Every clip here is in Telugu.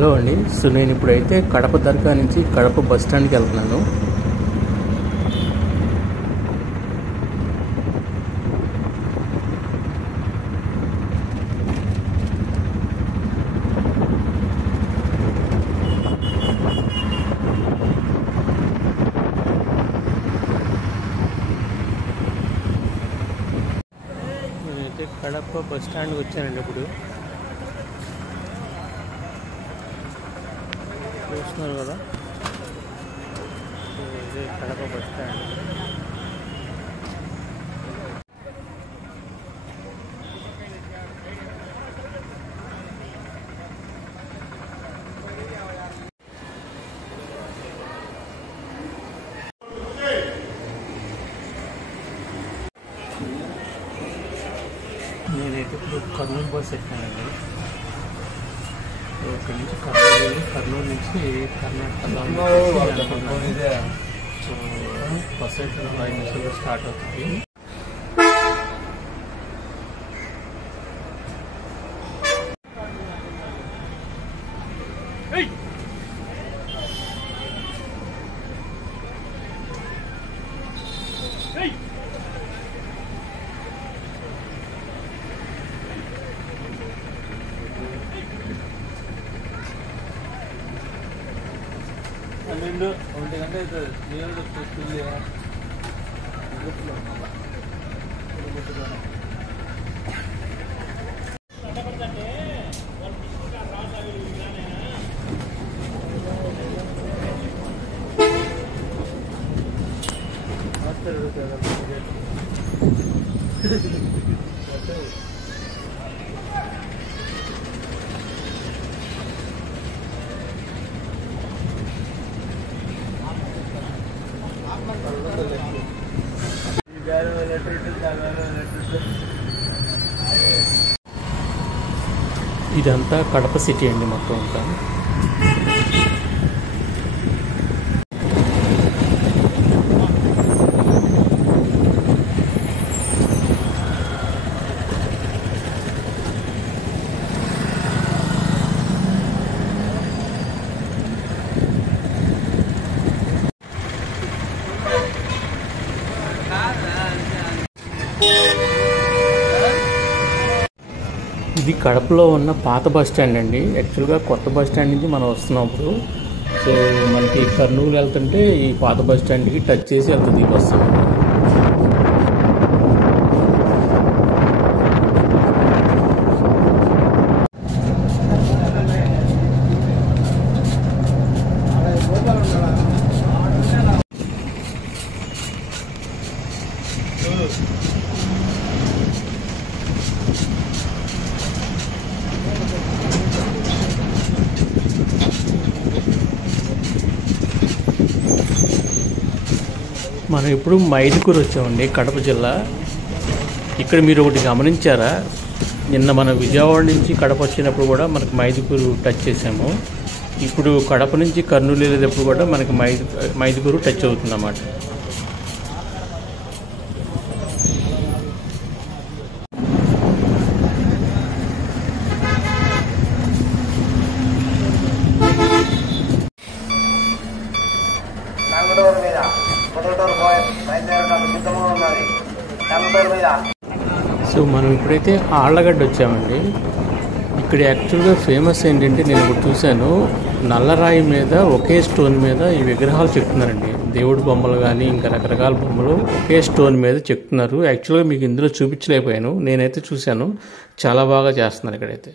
హలో అండి. సో నేను ఇప్పుడైతే కడప దర్గా నుంచి కడప బస్ స్టాండ్కి వెళ్తున్నాను. నేనైతే కడప బస్ స్టాండ్కి వచ్చానండి. ఇప్పుడు చూస్తున్నారు కదా, ఇది కడప బస్ స్టాండ్. నేనైతే ఇప్పుడు కర్నూలు బస్ ఎక్కానండి. ఇక్కడ నుంచి కర్నూలు వెళ్ళి కర్నూలు నుంచి కర్ణాటకలో సో బస్ అయితే 5 నిమిషాల్లో స్టార్ట్ అవుతుంది. ఒంటి గంట అవుతుంది. నీళ్ళు ఇదంతా కడప సిటీ అండి మొత్తం అంతా. ఇది కడపలో ఉన్న పాత బస్ స్టాండ్ అండి. యాక్చువల్గా కొత్త బస్ స్టాండ్ నుంచి మనం వస్తున్నప్పుడు సో మనకి కర్నూలు వెళ్తుంటే ఈ పాత బస్ స్టాండ్కి టచ్ చేసి వెళ్తుంది ఈ బస్సు. మనం ఇప్పుడు మైదుకూరు వచ్చామండి, కడప జిల్లా. ఇక్కడ మీరు ఒకటి గమనించారా, నిన్న మన విజయవాడ నుంచి కడప వచ్చినప్పుడు కూడా మనకు మైదుకూరు టచ్ చేసాము. ఇప్పుడు కడప నుంచి కర్నూలు వెళ్ళేటప్పుడు కూడా మనకి మైదుకూరు టచ్ అవుతుంది అన్నమాట. సో మనం ఇప్పుడైతే ఆళ్ళగడ్డ వచ్చామండి. ఇక్కడ యాక్చువల్గా ఫేమస్ ఏంటంటే, నేను ఇప్పుడు చూశాను, నల్లరాయి మీద ఒకే స్టోన్ మీద ఈ విగ్రహాలు చెక్కుతున్నారండి. దేవుడి బొమ్మలు కానీ ఇంకా రకరకాల బొమ్మలు ఒకే స్టోన్ మీద చెక్కుతున్నారు. యాక్చువల్గా మీకు ఇందులో చూపించలేకపోయాను, నేనైతే చూశాను. చాలా బాగా చేస్తున్నారు ఇక్కడైతే.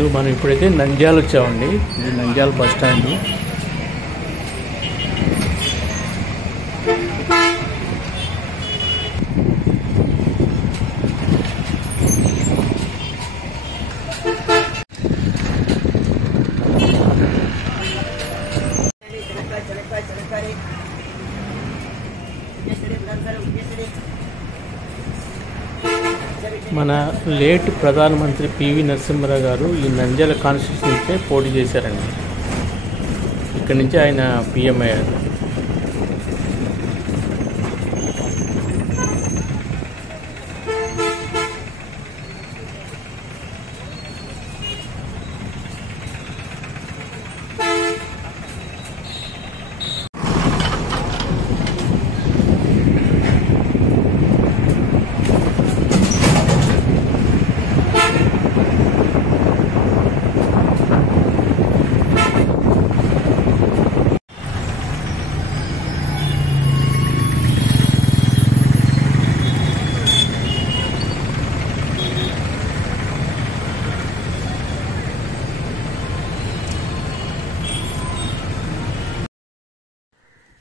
సో మనం ఇప్పుడైతే నంద్యాల వచ్చామండి. ఇది నంద్యాల బస్ స్టాండ్. మన లేట్ ప్రధానమంత్రి పివి నరసింహారావు గారు ఈ నంద్యాల కాన్స్టిట్యూషన్ నుంచే పోటీ చేశారండి. ఇక్కడి నుంచి ఆయన పిఎం అయ్యారు.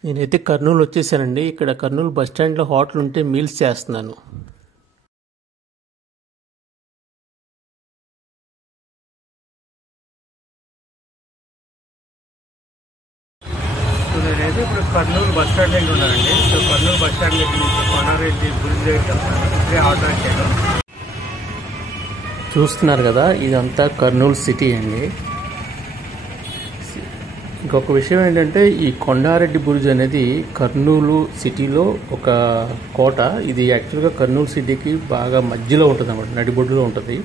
నేనైతే కర్నూలు వచ్చేసానండి. ఇక్కడ కర్నూలు బస్ స్టాండ్లో హోటల్ ఉంటే మీల్స్ చేస్తున్నాను. నేనైతే ఇప్పుడు కర్నూలు బస్ స్టాండ్ దగ్గర ఉన్నానండి. సో కర్నూలు బస్ స్టాండ్ దగ్గర నుంచి కొండారెడ్డి బ్రిడ్జ్ దగ్గరికి వెళ్తాను. ఇప్పుడే ఆటో ఎక్కాను. చూస్తున్నారు కదా, ఇదంతా కర్నూలు సిటీ అండి. ఇంకొక విషయం ఏంటంటే, ఈ కొండారెడ్డి బురుజ్ అనేది కర్నూలు సిటీలో ఒక కోట. ఇది యాక్చువల్గా కర్నూలు సిటీకి బాగా మధ్యలో ఉంటుంది అన్నమాట, నడిబొడ్డులో ఉంటుంది.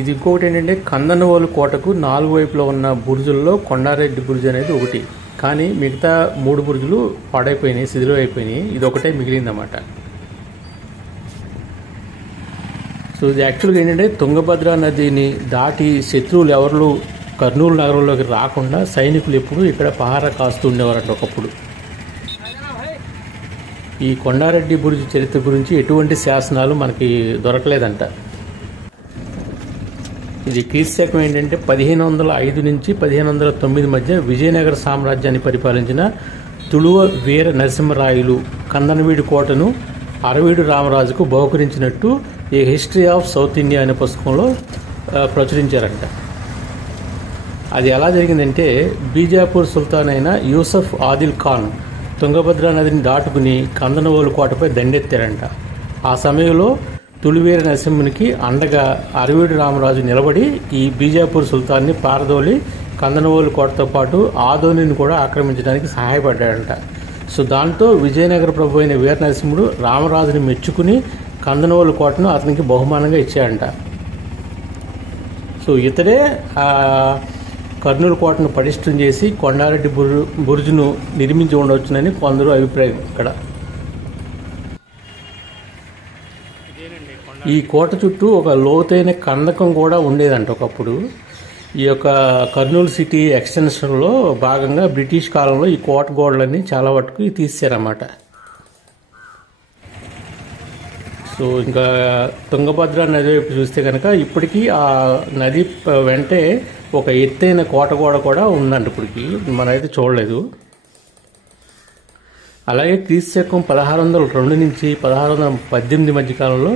ఇది ఇంకొకటి ఏంటంటే, కందనవోలు కోటకు 4 వైపులో ఉన్న బురుజుల్లో కొండారెడ్డి బురుజ్ అనేది ఒకటి. కానీ మిగతా 3 బురుజులు పాడైపోయినాయి, శిథిలం అయిపోయినాయి. ఇది ఒకటే మిగిలిందన్నమాట. సో ఇది యాక్చువల్గా ఏంటంటే, తుంగభద్ర నదిని దాటి శత్రువులు ఎవరు కర్నూలు నగరంలోకి రాకుండా సైనికులు ఎప్పుడు ఇక్కడ పహారా కాస్తూ ఉండేవారంట ఒకప్పుడు. ఈ కొండారెడ్డి బురుజు చరిత్ర గురించి ఎటువంటి శాసనాలు మనకి దొరకలేదంట. ఇది క్రీస్తు శకం ఏంటంటే 1505 నుంచి 1509 మధ్య విజయనగర సామ్రాజ్యాన్ని పరిపాలించిన తుళువ వీర నరసింహరాయలు కందనవీడు కోటను అరవీడు రామరాజుకు బహుకరించినట్టు ఏ హిస్టరీ ఆఫ్ సౌత్ ఇండియా అనే పుస్తకంలో ప్రచురించారంట. అది ఎలా జరిగిందంటే, బీజాపూర్ సుల్తాన్ అయిన యూసఫ్ ఆదిల్ ఖాన్ తుంగభద్ర నదిని దాటుకుని కందనవోలు కోటపై దండెత్తారంట. ఆ సమయంలో తుళువీర నరసింహునికి అండగా అరవీడు రామరాజు నిలబడి ఈ బీజాపూర్ సుల్తాన్ని పారదోలి కందనవోలు కోటతో పాటు ఆదోనిని కూడా ఆక్రమించడానికి సహాయపడ్డాడంట. సో దాంతో విజయనగర ప్రభు అయిన వీర నరసింహుడు రామరాజుని మెచ్చుకుని కందనవోలు కోటను అతనికి బహుమానంగా ఇచ్చాడంట. సో ఇతడే కర్నూలు కోటను పటిష్టం చేసి కొండారెడ్డి బురుజును నిర్మించి ఉండవచ్చునని కొందరు అభిప్రాయం. ఇక్కడ ఈ కోట చుట్టూ ఒక లోతైన కందకం కూడా ఉండేదంట ఒకప్పుడు. ఈ యొక్క కర్నూలు సిటీ ఎక్స్టెన్షన్లో భాగంగా బ్రిటిష్ కాలంలో ఈ కోట గోడలన్నీ చాలా వరకు తీసేశారన్నమాట. సో ఇంకా తుంగభద్ర నది వైపు చూస్తే కనుక ఇప్పటికీ ఆ నది వెంటే ఒక ఎత్తైన కోట గోడ కూడా ఉందంట. ఇప్పటికి మనమైతే చూడలేదు. అలాగే క్రీస్తు శకం 1602 నుంచి 1618 మధ్య కాలంలో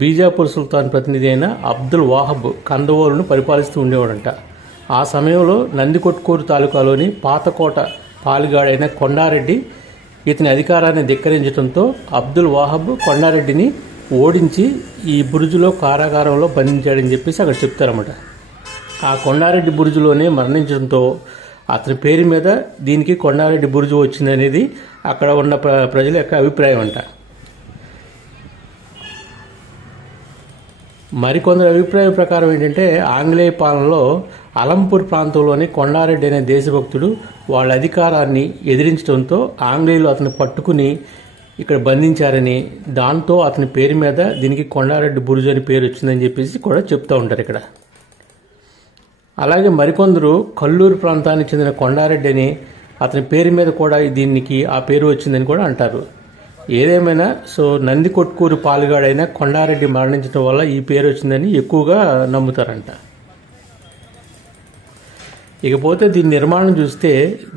బీజాపూర్ సుల్తాన్ ప్రతినిధి అయిన అబ్దుల్ వాహబ్ కందవోలును పరిపాలిస్తూ ఉండేవాడంట. ఆ సమయంలో నందికొట్కూరు తాలూకాలోని పాతకోట పాలిగాడైన కొండారెడ్డి ఇతని అధికారాన్ని ధిక్కరించడంతో అబ్దుల్ వాహబ్ కొండారెడ్డిని ఓడించి ఈ బురుజులో కారాగారంలో బంధించాడని చెప్పేసి అక్కడ చెప్తారన్నమాట. ఆ కొండారెడ్డి బురుజులోనే మరణించడంతో అతని పేరు మీద దీనికి కొండారెడ్డి బురుజు వచ్చిందనేది అక్కడ ఉన్న ప్రజల యొక్క అభిప్రాయం అంట. మరికొందరు అభిప్రాయం ప్రకారం ఏంటంటే, ఆంగ్లేయ పాలనలో అలంపూర్ ప్రాంతంలోని కొండారెడ్డి అనే దేశభక్తుడు వాళ్ళ అధికారాన్ని ఎదిరించడంతో ఆంగ్లేయులు అతన్ని పట్టుకుని ఇక్కడ బంధించారని, దాంతో అతని పేరు మీద దీనికి కొండారెడ్డి బురుజు అని పేరు వచ్చిందని చెప్పేసి కూడా చెప్తూ ఉంటారు ఇక్కడ. అలాగే మరికొందరు కల్లూరు ప్రాంతానికి చెందిన కొండారెడ్డి అని అతని పేరు మీద కూడా దీనికి ఆ పేరు వచ్చిందని కూడా అంటారు. ఏదేమైనా సో నందికొట్కూరు పాలుగాడైన కొండారెడ్డి మరణించడం వల్ల ఈ పేరు వచ్చిందని ఎక్కువగా నమ్ముతారంట. ఇకపోతే దీని నిర్మాణం చూస్తే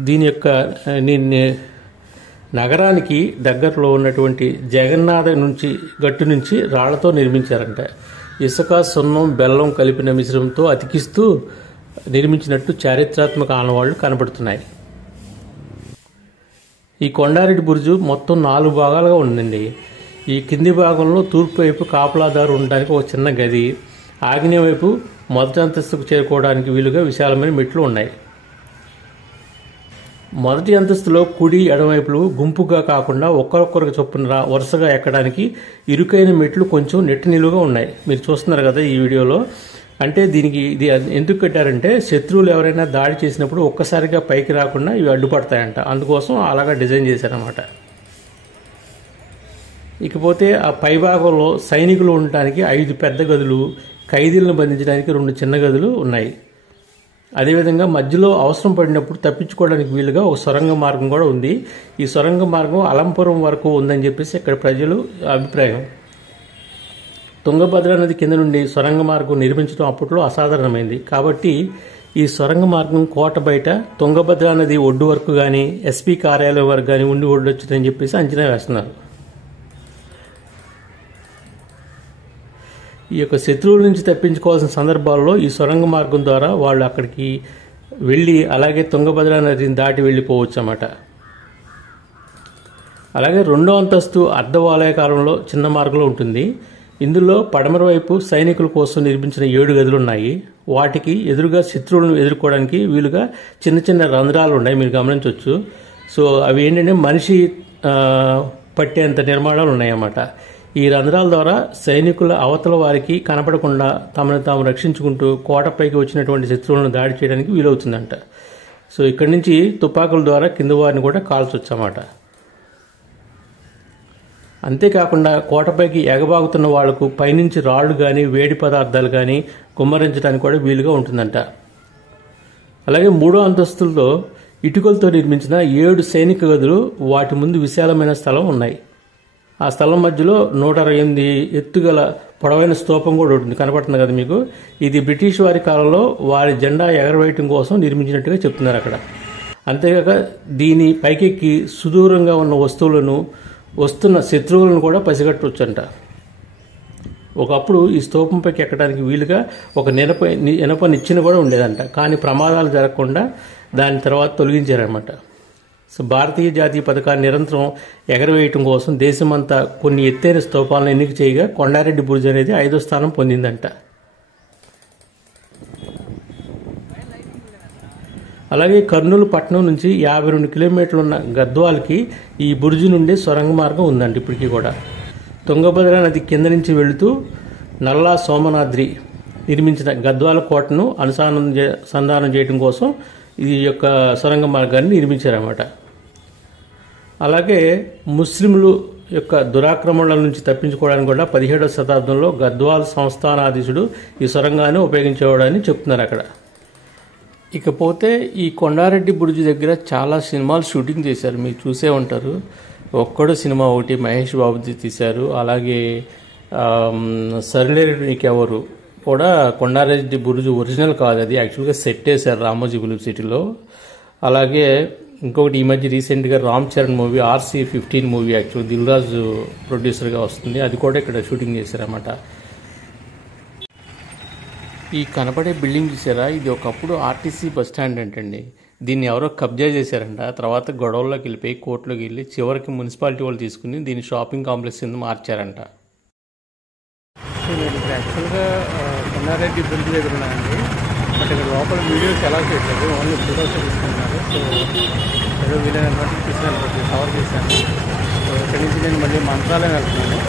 దీని యొక్క నగరానికి దగ్గరలో ఉన్నటువంటి జగన్నాథ గట్టు నుంచి రాళ్లతో నిర్మించారంట. ఇసుక, సున్నం, బెల్లం కలిపిన మిశ్రమంతో అతికిస్తూ నిర్మించినట్టు చారిత్రాత్మక ఆనవాళ్లు కనబడుతున్నాయి. ఈ కొండారెడ్డి బురుజు మొత్తం 4 భాగాలుగా ఉందండి. ఈ కింది భాగంలో తూర్పు వైపు కాపలాదారు ఉండడానికి ఒక చిన్న గది, ఆగ్నేయ వైపు మొదటి అంతస్తుకు చేరుకోవడానికి వీలుగా విశాలమైన మెట్లు ఉన్నాయి. మొదటి అంతస్తులో కుడి ఎడమవైపులు గుంపుగా కాకుండా ఒక్కొక్కరికి చొప్పున వరుసగా ఎక్కడానికి ఇరుకైన మెట్లు కొంచెం నెట్టి నిలువుగా ఉన్నాయి. మీరు చూస్తున్నారు కదా ఈ వీడియోలో. అంటే ఇది ఎందుకు కట్టారంటే శత్రువులు ఎవరైనా దాడి చేసినప్పుడు ఒక్కసారిగా పైకి రాకుండా ఇవి అడ్డుపడతాయంట. అందుకోసం అలాగా డిజైన్ చేశారన్నమాట. ఇకపోతే ఆ పైభాగంలో సైనికులు ఉండటానికి 5 పెద్ద గదులు, ఖైదీలను బంధించడానికి 2 చిన్న గదులు ఉన్నాయి. అదేవిధంగా మధ్యలో అవసరం పడినప్పుడు తప్పించుకోవడానికి వీలుగా ఒక సొరంగ మార్గం కూడా ఉంది. ఈ సొరంగ మార్గం అలంపురం వరకు ఉందని చెప్పేసి ఇక్కడ ప్రజలు అభిప్రాయం. తుంగభద్ర నది కింద నుండి సొరంగ మార్గం నిర్మించడం అప్పట్లో అసాధారణమైంది. కాబట్టి ఈ సొరంగ మార్గం కోట బయట తుంగభద్ర నది ఒడ్డు వరకు కానీ ఎస్పీ కార్యాలయం వరకు కానీ ఉండి ఒడ్డొచ్చిందని చెప్పేసి అంచనా వేస్తున్నారు. ఈ యొక్క శత్రువుల నుంచి తప్పించుకోవాల్సిన సందర్భాల్లో ఈ సొరంగ మార్గం ద్వారా వాళ్ళు అక్కడికి వెళ్ళి అలాగే తుంగభద్ర నదిని దాటి వెళ్ళిపోవచ్చు అన్నమాట. అలాగే 2వ అంతస్తు అర్ధవాలయకాలంలో చిన్న మార్గంలో ఉంటుంది. ఇందులో పడమర వైపు సైనికుల కోసం నిర్మించిన 7 గదులు ఉన్నాయి. వాటికి ఎదురుగా శత్రువులను ఎదుర్కోవడానికి వీలుగా చిన్న చిన్న రంధ్రాలు ఉన్నాయి, మీరు గమనించవచ్చు. సో అవి ఏంటంటే మనిషి పట్టేంత నిర్మాణాలు ఉన్నాయన్నమాట. ఈ రంధ్రాల ద్వారా సైనికుల అవతల వారికి కనపడకుండా తమను తాము రక్షించుకుంటూ కోటపైకి వచ్చినటువంటి శత్రువులను దాడి చేయడానికి వీలవుతుందంట. సో ఇక్కడి నుంచి తుపాకుల ద్వారా కింద వారిని కూడా కాల్చొచ్చన్నమాట. అంతేకాకుండా కోటపైకి ఎగబాగుతున్న వాళ్లకు పైనుంచి రాళ్లు కానీ వేడి పదార్థాలు కానీ కుమ్మరించడానికి కూడా వీలుగా ఉంటుందంట. అలాగే 3వ అంతస్తుల్లో ఇటుకలతో నిర్మించిన 7 సైనిక గదులు, వాటి ముందు విశాలమైన స్థలం ఉన్నాయి. ఆ స్థలం మధ్యలో 168 ఎత్తుగల పొడవైన స్తూపం కూడా ఉంటుంది, కనపడుతుంది కదా మీకు. ఇది బ్రిటిష్ వారి కాలంలో వారి జెండా ఎగరవేయటం కోసం నిర్మించినట్టుగా చెప్తున్నారు అక్కడ. అంతేకాక దీని పైకెక్కి సుదూరంగా ఉన్న వస్తువులను, వస్తున్న శత్రువులను కూడా పసిగట్టవచ్చంట. ఒకప్పుడు ఈ స్తూపంపైకి ఎక్కడానికి వీలుగా ఒక ఇనప నిచ్చెన కూడా ఉండేదంట. కానీ ప్రమాదాలు జరగకుండా దాని తర్వాత తొలగించారనమాట. సో భారతీయ జాతీయ పథకాన్ని నిరంతరం ఎగరవేయటం కోసం దేశమంతా కొన్ని ఎత్తైన స్తూపాలను ఎన్నిక చేయగా కొండారెడ్డి బురుజు అనేది 5వ స్థానం పొందిందంట. అలాగే కర్నూలు పట్టణం నుంచి 52 కిలోమీటర్లు ఉన్న గద్వాల్కి ఈ బురుజు నుండి సొరంగ మార్గం ఉందండి ఇప్పటికీ కూడా. తుంగభద్ర నది కింద నుంచి వెళుతూ నల్లా సోమనాద్రి నిర్మించిన గద్వాల కోటను అనుసంధానం చేయడం కోసం ఈ యొక్క సొరంగ మార్గాన్ని నిర్మించారన్నమాట. అలాగే ముస్లింలు యొక్క దురాక్రమణల నుంచి తప్పించుకోవడానికి కూడా 17వ శతాబ్దంలో గద్వాల్ సంస్థానాధీశుడు ఈ సొరంగాన్ని ఉపయోగించేవాడని చెప్తున్నారు అక్కడ. ఇకపోతే ఈ కొండారెడ్డి బురుజు దగ్గర చాలా సినిమాలు షూటింగ్ చేశారు, మీరు చూసే ఉంటారు. ఒక్కడో సినిమా ఒకటి మహేష్ బాబుది తీశారు. అలాగే సరిలేరు నీకెవరు కూడా కొండారెడ్డి బురుజు ఒరిజినల్ కాదు, అది యాక్చువల్గా సెట్ వేశారు రామోజీ ఫిలిం సిటీలో. అలాగే ఇంకొకటి ఈ మధ్య రీసెంట్గా Ram Charan movie RC-15 movie actual Dil Raju ప్రొడ్యూసర్గా వస్తుంది, అది కూడా ఇక్కడ షూటింగ్ చేశారన్నమాట. ఈ కనపడే బిల్డింగ్ చూసారా, ఇది ఒకప్పుడు ఆర్టీసీ బస్ స్టాండ్ అంటండి. దీన్ని ఎవరో కబ్జా చేశారంట. తర్వాత గొడవల్లోకి వెళ్ళిపోయి కోర్టులోకి వెళ్ళి చివరికి మున్సిపాలిటీ వాళ్ళు తీసుకుని దీన్ని షాపింగ్ కాంప్లెక్స్ కింద మార్చారంట. నేను ఇక్కడ యాక్చువల్గా కొండారెడ్డి బురుజు దగ్గర ఉన్నానండి. బట్ ఇక్కడ లోపల వీడియోస్ ఎలా చేశారు, ఓన్లీ ఫోటోస్ తీసుకున్నారు. సో ఏదో వీలైన బట్టి తీసుకుని కవర్ చేశాను. సో ఇక్కడి నుంచి నేను మళ్ళీ మంత్రాలయం వెళ్తున్నాను.